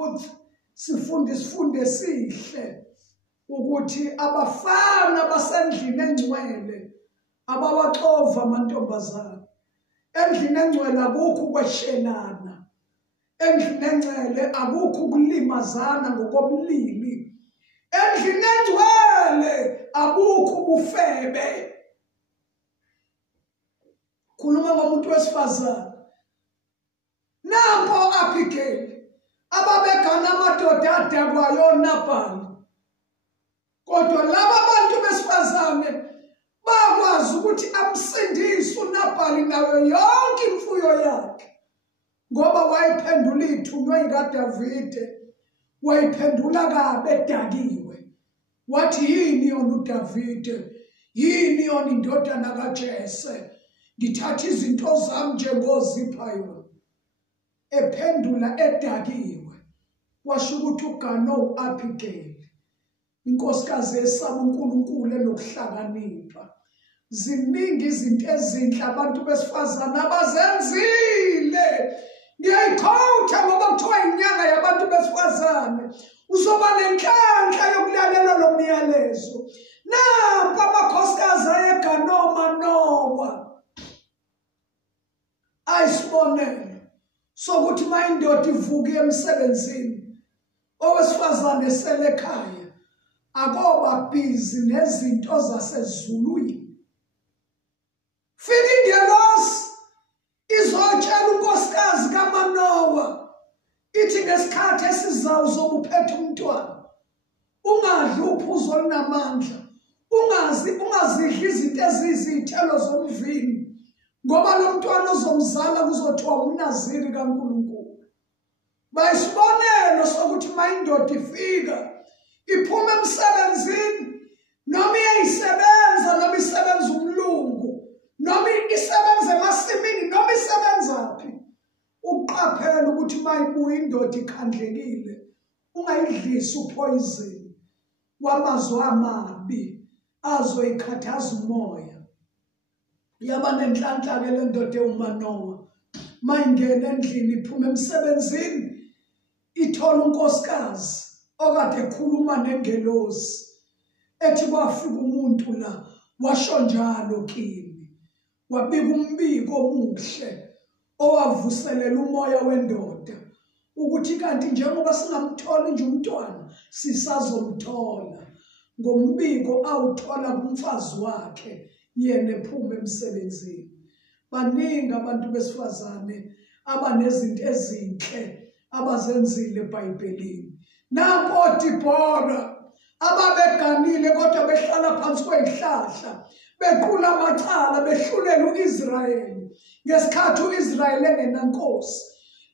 Ruth sifunda isifundo esihle ukuthi abafana basendlini engcwele abawaxova amantombazana. Endlini engcwele akukho kweshelana. Endlini engcwele akukho ukulimazana ngokobulili. Endlini engcwele akukho ubufebe. Khuluma ngomuntu wesifazane. Nampo Abigail ababegana amadoda adakwayo Nabhali. Kodwa laba bantu besifazane bakwazi ukuthi amsindise uNabhali nayo yonke imfuyo yakhe, ngoba wayiphendula ithunywa ikaDavide, wayiphendula kabe edakiwe. Wathi yini yona uDavide, yini yona indodana kaJese, ngithatha izinto zami njengozipha yona. Ephendula edakiwe, washo ukuthi ugano u-Abigail, inkosikazi esaba uNkulunkulu enokuhlakanipha. Ziningi izinto ezinhle abantu besifazane abazenzile. Ngiyayikhotha ngoba kuthiwa inyanga yabantu besifazane. Uzoba nenhlanhla yokulalela lo myalezo. Nampa amakhosikazi ayeganoManowa ayisibonelo sokuthi uma indoda ivuka emsebenzini, owesifazane esele ekhaya akoba busy nezinto zasezulwini. Fika ingelosi izotshela unkosikazi kaManowa ithi ngesikhathi esizayo uzobe uphethe umntwana. Ungadli uphuzo olunamandla, ungazidli izinto eziyizithelo zomvini, ngoba lo mntwana ozomzala kuzothiwa umNaziri kaNkulunkulu. Bayisibonelo sokuthi uma indoda ifika iphuma emsebenzini, noma iyayisebenza, noma isebenza umlungu, noma isebenza emasimini, noma isebenzaphi, uqaphela ukuthi uma ibuya indoda ikhandlekile, ungayidlisi uphoyizeni wamazwi amabi azoyikhathaza umoya. Yaba nenhlanhla-ke le ndoda uManowa. Uma ingena endlini iphuma emsebenzini, ithola unkosikazi okade ekhuluma nengelosi ethi kwafika umuntu la washo njalo kimi, wabika umbiko omuhle owavuselela umoya wendoda ukuthi kanti njengoba singamtholi nje umntwana sisazomthola ngombiko awuthola kumfazi wakhe yena ephuma emsebenzini. Baningi abantu besifazane abanezinto ezinhle abazenzile eBhayibhelini. Nampo oDibhora ababeganile kodwa behlala phansi kwezihlahla bequla amacala behlulela uIsrayeli ngesikhathi uIsrayeli engenankosi.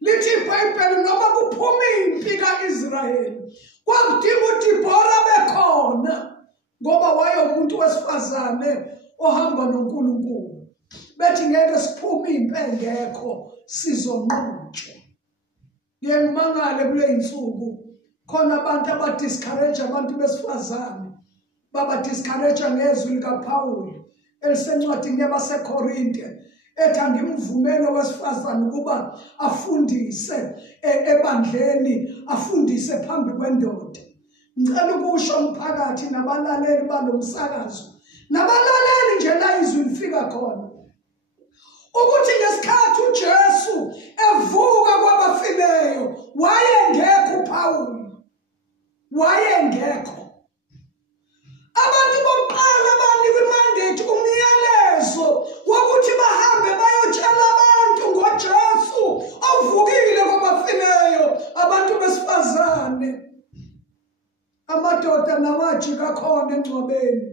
Lithi iBhayibheli noma kuphuma impi kaIsrayeli kwakudinga uDibhora bekhona, ngoba wayeumuntu wesifazane ohamba noNkulunkulu. Bethi ngeke siphume impi engekho sizonqotshwa. Ngiyangimangale kule insuku khona abantu abadiscourage abantu besifazane, baba discourage ngezwi likaPawuli elisencwadini yabaseKorinte ethi angimvumele wesifazane ukuba afundise ebandleni, afundise phambi kwendoda. Ngicela ukusho umphakathi nabalaleli balomsakazo, nabalaleli nje la izwi lifika khona, ukuthi ngesikhathi uJesu evuka kwabafileyo wayengekho uPawuli, wayengekho. Abantu bokuqala banikwa imandate, umyalezo wokuthi bahambe bayotshela abantu ngoJesu ovukile kwabafileyo, abantu besifazane. Amadoda nawajika khona engcwabeni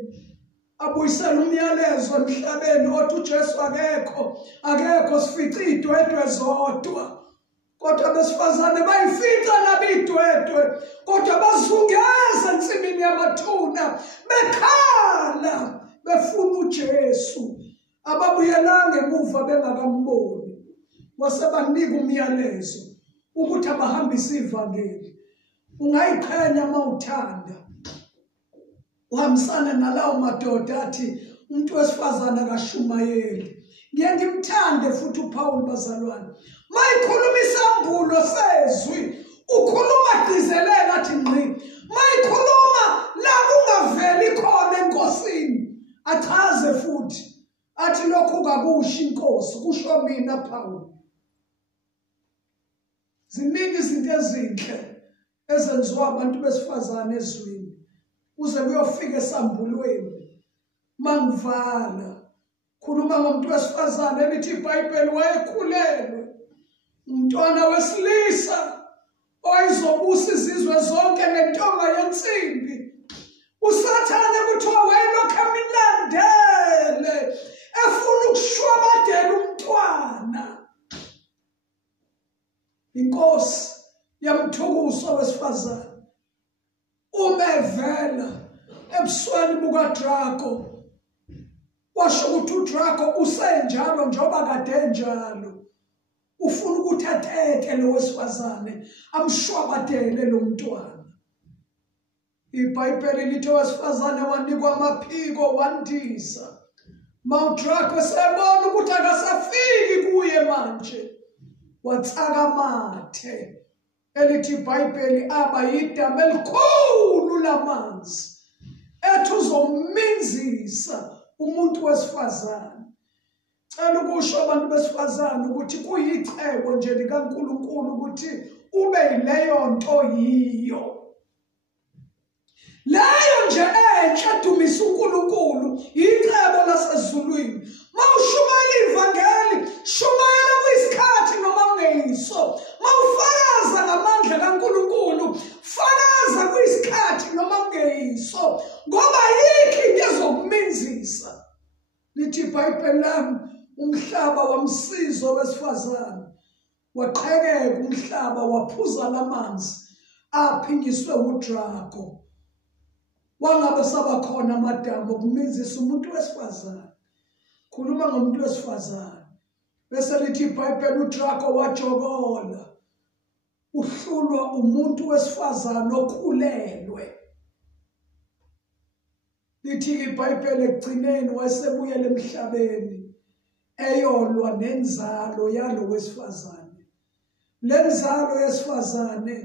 abuyisela umyalezo emhlabeni othi uJesu akekho, sifica idwedwe zodwa. Kodwa besifazane bayifica nabidwedwe, kodwa bazungeza ensimini yamathuna bekhala befuna uJesu. Ababuyelanga emuva bengakamboni. Wasebanika umyalezo ukuthi abahambise ivangeli. Ungayiqhenya mawuthanda uhambisana nalawo madoda athi umuntu wesifazane akashumayeli. Ngiye ngimthande futhi uPawuli, bazalwane. Mayikhuluma isambulo sezwi, ukhuluma lokhu kakusho inkosi kusho mina Paul. Ziningi izinto ezinhle ezenziwa abantu besifazane ezweni kuze kuyofika esambulweni. Mangivala khuluma ngomuntu wesifazane elithi iBhayibheli wayekhulelwe umntwana wesilisa oyizobusa izizwe zonke ngentonga yensimbi. Usathane kuthiwa wayelokhu emilandele efuna ukushwabadela umntwana. Inkosi yamthukusa wesifazane uma evela ebusweni bukaDraco washo ukuthi uDraco usenjalo njengoba kade enjalo ufuna ukuthi athethe lo wesifazane amshwabadele lo mntwana. iBhayibheli lithi owesifazane wanikwa amaphiko wandisa. uDraco sebona ukuthi akasafiki kuye manje watsaka amathe elithi iBhayibheli aba yidama elikhulu lamanzi ethi uzominzisa umuntu wesifazane. Cela ukusho abantu besifazane ukuthi kuyicebo nje likaNkulunkulu ukuthi ube yileyo nto yiyo. Leyo nje enhle dumisa uNkulunkulu icebo lasezulwini. Mawushumayela ivangeli, shumayela kuyisikhathi noma kungeyiso. Mawufakaza ngamandla kaNkulunkulu, fakaza kuyisikhathi noma kungeyiso. Ngoba yikho into ezokuminzisa. Lithi iBhayibheli lami umhlaba wamsiza owesifazane. Waqhekeka umhlaba waphuza lamanzi aphinyiswe uDraco. Wangabe sabakhona amadamu okuminzisa umuntu wesifazane. Khuluma ngomuntu wesifazane. Bese lithi iBhayibheli uDraco wajokola. Uhlulwa umuntu wesifazane okhulelwe. Lithi iBhayibheli ekugcineni wayesebuyela emhlabeni eyolwa nenzalo yalo wesifazane. Lenzalo yesifazane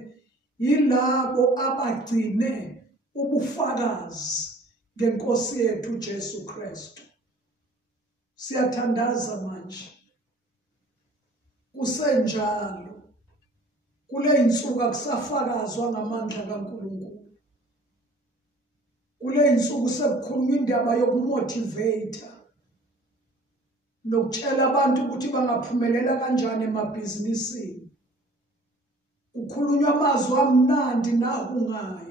yilabo abagcine ubufakazi ngenkosi yethu uJesu Kristu. Siyathandaza manje kusenjalo kule insuku akusafakazwa ngamandla kaNkulunkulu. Kule insuku sekukhulunywa indaba yokumotivate nokutshela abantu ukuthi bangaphumelela kanjani emabhizinisini. Kukhulunywa amazwi amnandi nahungayo.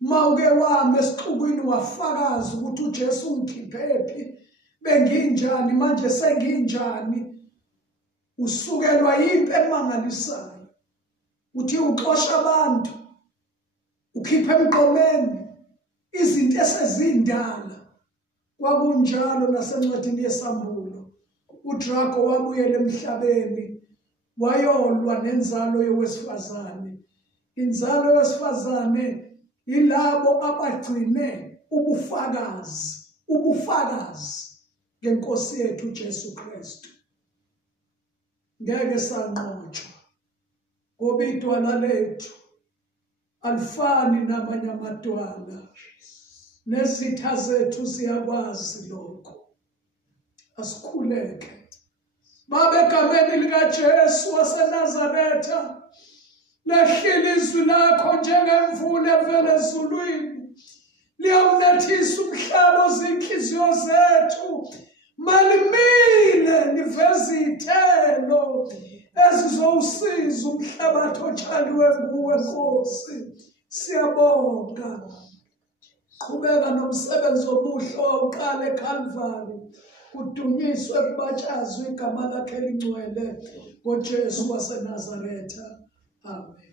Mawuke wami esixukwini wafakaza ukuthi uJesu ungikhiphe benginjani manje senginjani. Usukelwa yimpi emangalisayo. Uthi uxosha abantu ukhiphe emqomeni izinto esezindala. Kwakunjalo nasencwadini yesambulo. uDraco wabuyela emhlabeni wayolwa nenzalo yowesifazane. Inzalo yowesifazane yilabo abagcine ubufakazi ngenkosi yethu uJesu Kristu. Ngeke sanqotshwa ngoba idwala lethu alifani namanye amadwala. Nezitha zethu siyakwazi lokho. Asikhuleke. Babe egameni likaJesu waseNazaretha lehlile izwi lakho njengemvula evela ezulwini. Liyawunathisa umhlaba ozinhliziyo zethu. Malimile liveze izithelo ezizowusiza umhlabathi otshaliwe nguwe Nkosi. Siyabonga. Qhubeka nomsebenzi omuhle owawuqala eKalvari. Kudunyiswe kubatshazwe igama lakhe elingcwele ngoJesu waseNazaretha. Amen.